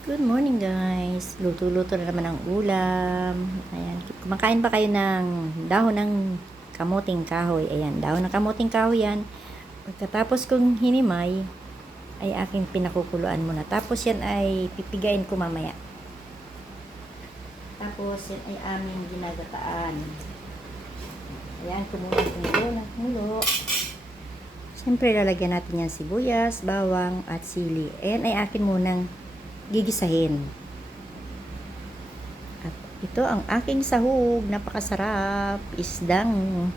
Good morning guys. Luto-luto na naman ang ulam. Ayan. Kumakain ba kayo ng dahon ng kamuting kahoy? Ayan, dahon ng kamuting kahoy yan. Pagkatapos kong hinimay, ay aking pinakukuluan muna. Tapos yan ay pipigain ko mamaya. Tapos yan ay aming ginagataan. Ayan, kumulo. Siyempre lalagyan natin yan sibuyas, bawang at sili. Ayan ay akin munang gigisahin. At ito ang aking sahog, napakasarap, isdang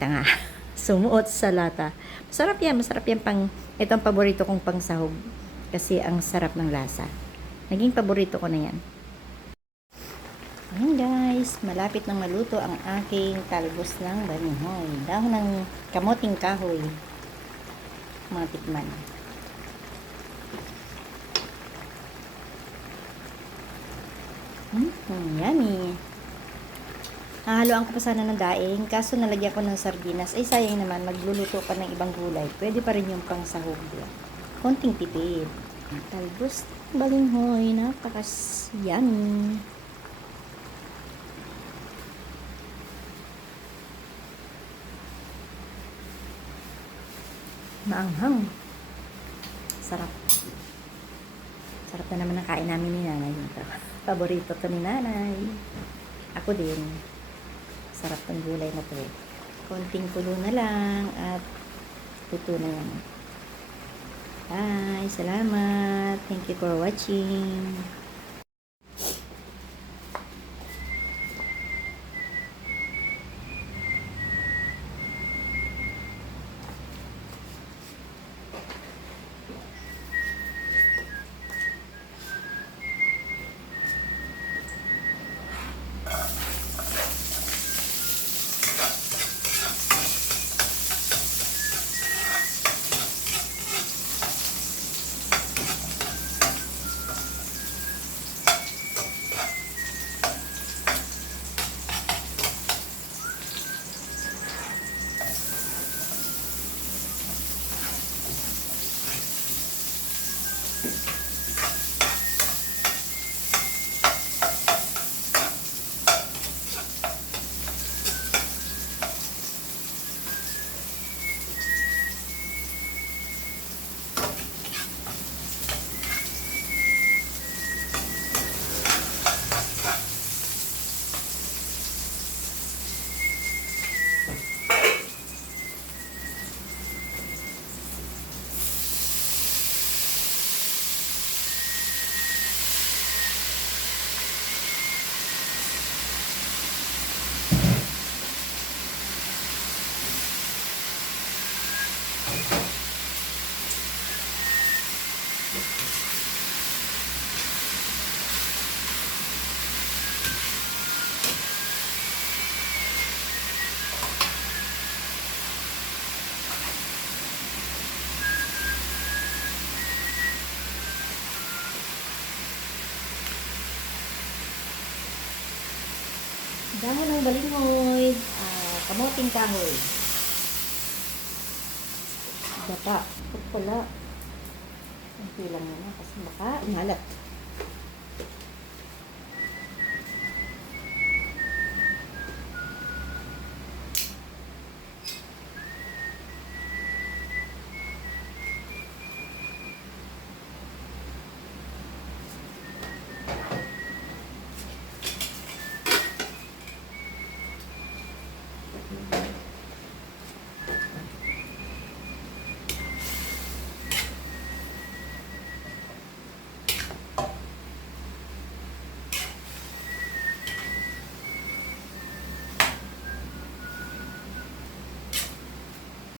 tanga. Sumuot sa lata. Masarap yan ito ang paborito kong pang sahog. Kasi ang sarap ng lasa. Naging paborito ko na yan. Ayan guys, malapit nang maluto ang aking talbos ng banihoy. Dahon ng kamuting kahoy. Mga tikman. Yummy. Hahaluan ko pa sana ng daing, kaso nalagyan ko ng sardinas. Ay sayang naman, magluluto pa ng ibang gulay. Pwede pa rin yung pang sahog. Konting tipid. Talbos balinghoy, napakas-yummy. Maanghang. Sarap. Sarap na naman ang kain namin ni nanay nito. Paborito to ni nanay. Ako din. Sarap ng gulay na to. Konting kulo na lang at luto na yan. Bye! Salamat! Thank you for watching! Dahon ng balinghoy, kamuting kahoy. Dapa. Ito pala. Ang lang naman kasi baka malat.